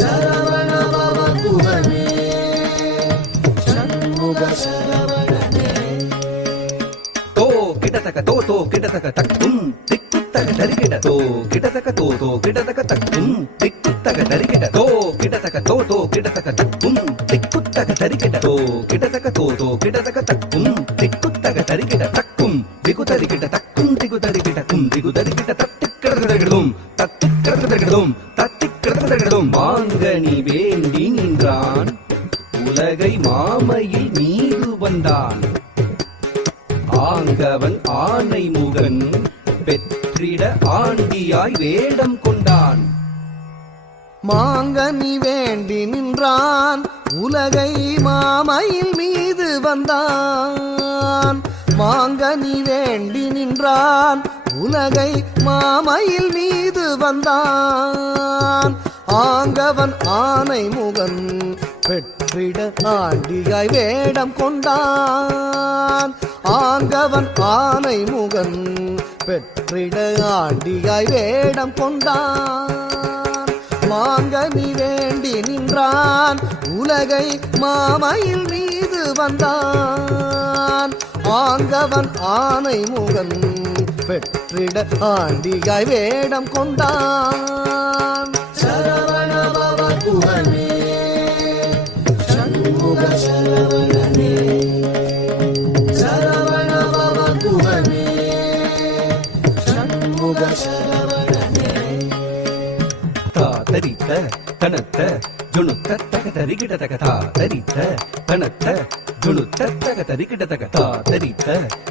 சரவண பவ குகனே சண்முக சரவணனே. தோ கிடதக தோ தோ கிடதக தக்கும் திக்குத்தக தரிகிட தோ கிடதக தோ தோ கிடதக தக்கும் திக்குத்தக தரிகிட தோ கிடதக தோ தோ கிடதக தக்கும் திக்குத்தக தரிகிட தோ கிடதக தோ தோ கிடதக தக்கும் திக்குத்தக தரிகிட தக்கும் திகுதரிகிட தக்கும் திகுதரிகிட கும் திகுதரிகிட தத்திக்கிறதும் தத்திக்கிறதும் தத்திக்கிறதும் மாங்கனி வேண்டி நின்றான் உலகை மாமையில் மீது வந்தான் ஆங்கவன் ஆனை முகன் பெற்றிட ஆண்டியாய் வேடம் கொண்டான் மாங்கனி வேண்டி நின்றான் உலகை மாமையில் மீது வந்தான். மாங்கனி வேண்டி நின்றான் உலகை மாமையில் மீது வந்தான். ஆங்கவன் ஆனை முகன் பெற்றிட ஆண்டியாய் வேடம் கொண்டான். ஆங்கவன் ஆனை முகன் பெற்றிட ஆண்டியாய் வேடம் கொண்டான். மாங்கனி வேண்டி நின்றான் உலகை மாமையில் மீது வந்தான். ஆங்கவன் ஆனை முகன் பெற்றிட ஆண்டியாய் வேடம் கொண்டான். சரவண பவ குகனே சண்முக சரவணனே. சரவண பவ குகனே சண்முக சரவணனே. தாதரித்த கனத்த ஜுணுத்த தக தரிகிட தக தாதரித்த கனத்த ஜுணுத்த தக தரிகிட தக தாதரித்த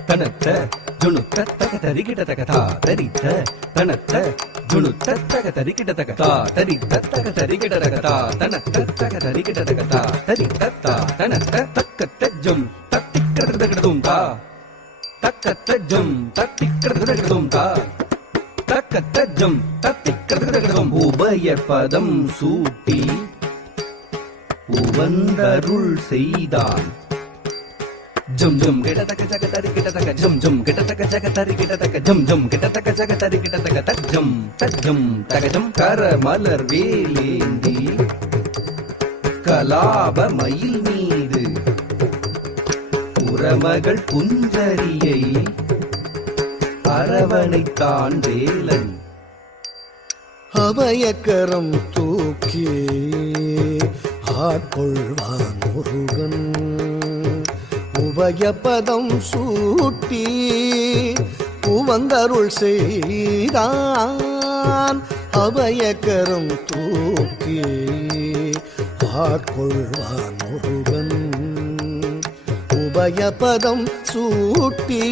கனத்த ஜுணுத்த தக தரிகிட தக தாதரித்த கனத்த ஜுணுத்த தக தரிகிட தக தாதரித்த தக தரிகிட தக தாதனத்த தக தரிகிட தக தாதரித்த தாதனத்த தக்கத்த ஜம் தத்திக்கிறதும் தா தக்கத்த ஜம் தத்திக்கிறதும் தா தக்கத்த ஜம் தத்திக்கிறதும் உபய பதம் சூட்டி உவந்தருள் செய்தான். ஜம் ஜம் கிடதக ஜக தரி கிடதக ஜம் ஜம் கிடதக ஜக தரி கிடதக ஜம் ஜம் கிடதக ஜக தரி கிடதக தஜம் தஜம் தகஜம் கர மலர் வேலேந்தி கலாப மயில் மீது புறமகள் குஞ்சரியை அரவணைத்தான் வேலன். அபயக்கரம் தூக்கி ஆட்கொள்வான் முருகன். உபயபதம் சூட்டி உவந்தருள் செய்தான். அபயக்கரம் தூக்கி ஆட்கொள்வான் முருகன். உபயபதம் சூட்டி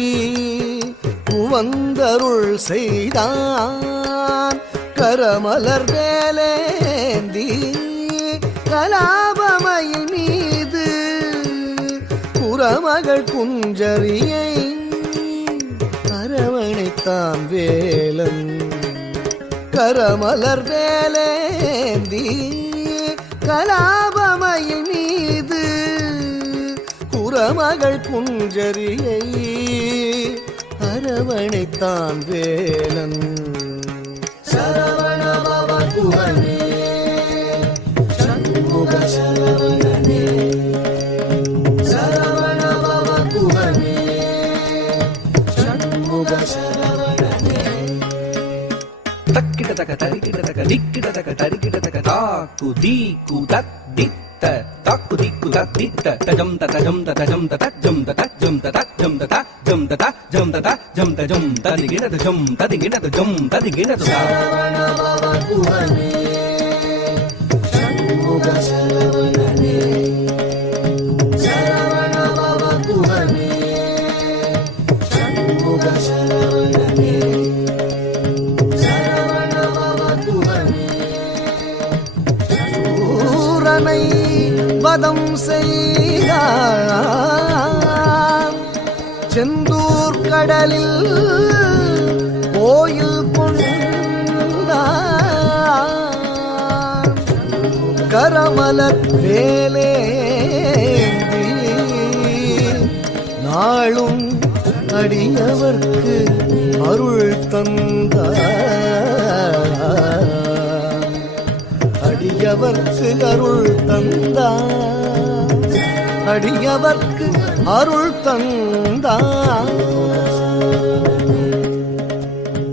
உவந்தருள் செய்தான். கரமலர் வேலேந்தி கலாபமயில் மீது புறமகள் குஞ்சரியை அரவணைத்தான் வேலன். கரமலர் வேலேந்தி கலாபமயில் மீது புறமகள் குஞ்சரியை அரவணைத்தான் வேலன். சரவண பவ குகனே சண்முக சரவணனே. சரவண பவ குகனே சண்முக சரவணனே. தக்கிட தக தரிகிட தக திக்கிட தக தரிகிட தக தாக்கு தீக்கு தக் தித்த தாக்கு தீக்கு தக் தித்த தஜம் தஜம் தஜம் தஜம் தஜம் தஜம் தஜம் தஜம் தஜம் தஜம் ததிகிட தஜம் ததிகிட தஜம் ததிகிட சரவண பவ குகனே சண்முக சரவணனே. சரவண பவ குகனே சண்முக சரவணனே. சரவண பவ குகனே. சூரனை வதம் செய்தான் செந்தூர் கடலில் கோயில் கொண்டான். கரமலர் வேலேந்தி நாளும் அடியவர்க்கு அருள் தந்தார். அடியவர்க்கு அருள் தந்தார், அடியவர்க்கு அருள் தந்தார்.